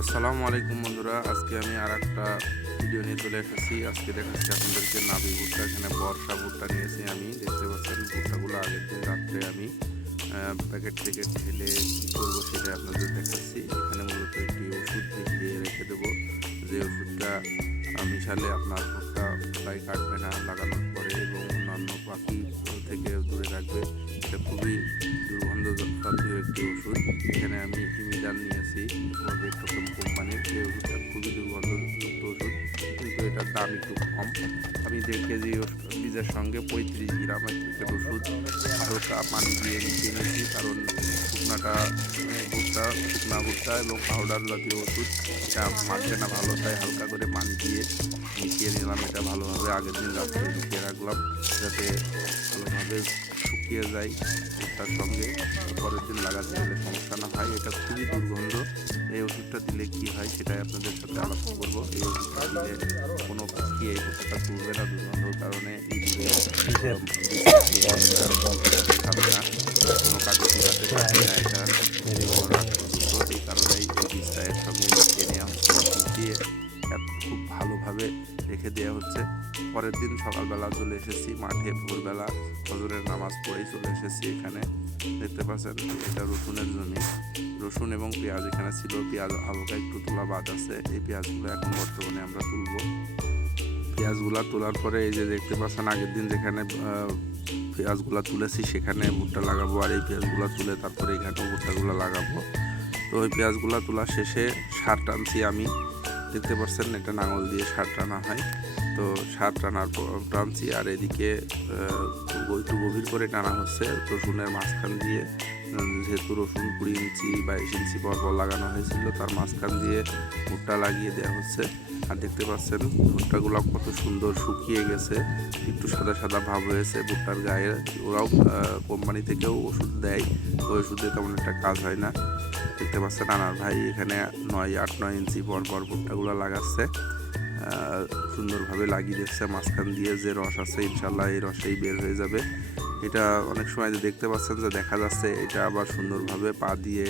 আসসালামু আলাইকুম বন্ধুরা, আজকে আমি আর একটা ভিডিও নিয়ে চলে এসেছি। আজকে দেখাচ্ছি আপনাদেরকে নাবি ভুট্টা। এখানে বর্ষা ভুট্টা নিয়েছি আমি, দেখতে পাচ্ছেন ভুট্টাগুলো আগের দিন রাত্রে আমি প্যাকেট থেকে ঢেলে কী করবো সেটা আপনাদের দেখাচ্ছি। এখানে মূলত একটি ওষুধ মিশিয়ে রেখে দেবো, যে ওষুধটা মিশালে আপনার ভুট্টা প্রায় কাটবে না লাগানোর পরে এবং অন্যান্য পাখি থেকে দূরে রাখবে। এটা খুবই দুর্গন্ধ জাতীয় একটি ওষুধ। এখানে আমি ইমিডাল নিয়েছি ভেক্টোকম কোম্পানির। এই ওষুধটা খুবই দুর্গন্ধযুক্ত ওষুধ, কিন্তু এটার দাম একটু কম। আমি 1.5 কেজি বীজের সঙ্গে 35 গ্রাম প্যাকেট ওষুধ হালকা পানি দিয়ে মিশিয়ে নিয়েছি, কারণ ভুট্টা শুকনা ভুট্টা এবং পাউডার জাতীয় ওষুধ এটা মাখবে না ভালো, তাই হালকা করে পানি দিয়ে মিশিয়ে নিলাম। এটা ভালোভাবে আগের দিন রাত্রে মিশিয়ে রাখলাম যাতে ভালোভাবে শুকিয়ে যায় ভুট্টার সঙ্গে, পরের দিন লাগাতে গেলে সমস্যা না হয়। এটা খুবই দুর্গন্ধ। এই ওষুধটা দিলে কি হয় সেটাই আপনাদের সাথে আলোচনা করবো। এই ওষুধটা দিলে কোনো পাখি এই ভুট্টাটা তুলবে না দুর্গন্ধর কারণে। এই দিলে খাবে না, কোনো কাজে তুলাতে পারবে না। এটা এই কারণেই এই বীজটা এর সঙ্গে মিশিয়ে নেওয়া হচ্ছে, মিশিয়ে খুব ভালোভাবে রেখে দেওয়া হচ্ছে। পরের দিন সকালবেলা চলে এসেছি মাঠে, ভোরবেলা ফজরের নামাজ পড়েই চলে এসেছি। এখানে দেখতে পাচ্ছেন এটা রসুনের জমি, রসুন এবং পেঁয়াজ এখানে ছিল। পেঁয়াজ হালকা একটু তোলা বাদ আছে। এই পেঁয়াজগুলো এখন বর্তমানে আমরা তুলব। পেঁয়াজগুলো তোলার পরে এই যে দেখতে পাচ্ছেন আগের দিন যেখানে পেঁয়াজগুলো তুলেছি সেখানে ভুট্টা লাগাবো, আর এই পেঁয়াজগুলো তুলে তারপরে এখানেও ভুট্টাগুলো লাগাবো। তো ওই পেঁয়াজগুলো তোলা শেষে সার টানছি আমি, দেখতে পাচ্ছেন এটা লাঙল দিয়ে সার টানা হয়। তো সার টানছি, আর এদিকে একটু গভীর করে টানা হচ্ছে রসুনের মাঝখান দিয়ে, যেহেতু রসুন 20 ইঞ্চি 22 ইঞ্চি পর লাগানো হয়েছিল, তার মাঝখান দিয়ে ভুট্টা লাগিয়ে দেওয়া হচ্ছে। আর দেখতে পাচ্ছেন ভুট্টাগুলো কত সুন্দর শুকিয়ে গেছে, একটু সাদা সাদা ভাব হয়েছে ভুট্টার গায়ে। ওরাও কোম্পানি থেকেও ওষুধ দেয়, ওই ওষুধে তেমন একটা কাজ হয় না। দেখতে পাচ্ছেন আনার ভাই এখানে 8-9 ইঞ্চি পর ভুট্টাগুলো লাগাচ্ছে, সুন্দরভাবে লাগিয়ে দিচ্ছে। মাঝখান দিয়ে যে রস আছে ইনশাল্লাহ এই রসেই বের হয়ে যাবে। এটা অনেক সময় যে দেখতে পাচ্ছেন যে দেখা যাচ্ছে, এটা আবার সুন্দরভাবে পা দিয়ে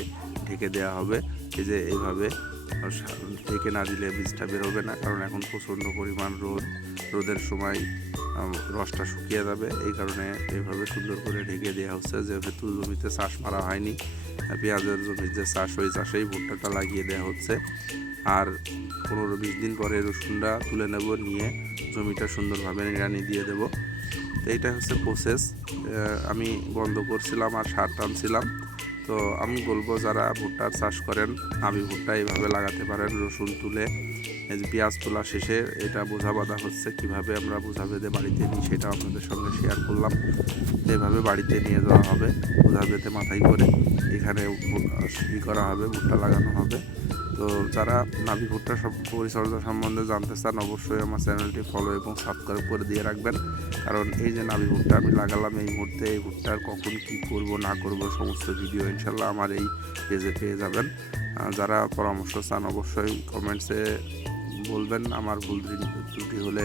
ঢেকে দেওয়া হবে। এই যে এইভাবে ঢেকে না দিলে বীজটা বেরোবে না, কারণ এখন প্রচণ্ড পরিমাণ রোদের সময় রসটা শুকিয়ে যাবে। এই কারণে এইভাবে সুন্দর করে ঢেকে দেওয়া হচ্ছে। যেহেতু জমিতে চাষ মারা হয়নি, পেঁয়াজের জমির যে চাষ, ওই চাষেই ভুট্টাটা লাগিয়ে দেওয়া হচ্ছে। আর 15-20 দিন পরে রসুনটা তুলে নেব, নিয়ে জমিটা সুন্দরভাবে নিড়ানি দিয়ে দেব। তো এইটা হচ্ছে প্রসেস। আমি বন্ধ করছিলাম আর সার টানছিলাম। তো আমি বলবো যারা ভুট্টার চাষ করেন, নাবি ভুট্টা এইভাবে লাগাতে পারেন। রসুন তুলে এই যে পেঁয়াজ তোলা শেষে এটা বোঝা বাঁধা হচ্ছে, কীভাবে আমরা বোঝা বেঁধে বাড়িতে নিই সেটা আপনাদের সঙ্গে শেয়ার করলাম। এইভাবে বাড়িতে নিয়ে যাওয়া হবে, বোঝা বেঁধে মাথায় করে এখানে করা হবে, ভুট্টা লাগানো হবে। তো যারা নাবি ভুট্টা পরিচর্যা সম্বন্ধে জানতে চান, অবশ্যই আমার চ্যানেলটি ফলো এবং সাবস্ক্রাইব করে দিয়ে রাখবেন। কারণ এই যে নাবি ভুট্টা আমি লাগালাম এই মুহূর্তে, এই ভুট্টার কখন কী করব না করব সমস্ত ভিডিও ইনশাল্লাহ আমার এই পেজে পেয়ে যাবেন। যারা পরামর্শ চান অবশ্যই কমেন্টসে বলবেন। আমার ভুল ত্রুটি হলে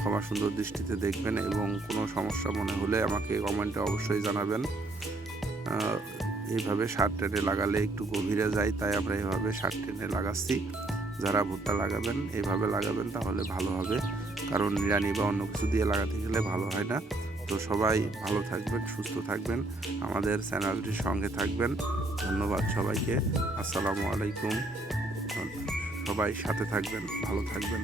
ক্ষমা সুন্দর দৃষ্টিতে দেখবেন, এবং কোনো সমস্যা মনে হলে আমাকে কমেন্টে অবশ্যই জানাবেন। এইভাবে সার টেনে লাগালে একটু গভীরে যায়, তাই আমরা এইভাবে সার টেনে লাগাচ্ছি। যারা ভুট্টা লাগাবেন এইভাবে লাগাবেন, তাহলে ভালো হবে, কারণ নিড়ানি বা অন্য কিছু দিয়ে লাগাতে গেলে ভালো হয় না। তো সবাই ভালো থাকবেন, সুস্থ থাকবেন, আমাদের চ্যানেলটির সঙ্গে থাকবেন। ধন্যবাদ সবাইকে। আসসালামু আলাইকুম। সবাই সাথে থাকবেন, ভালো থাকবেন।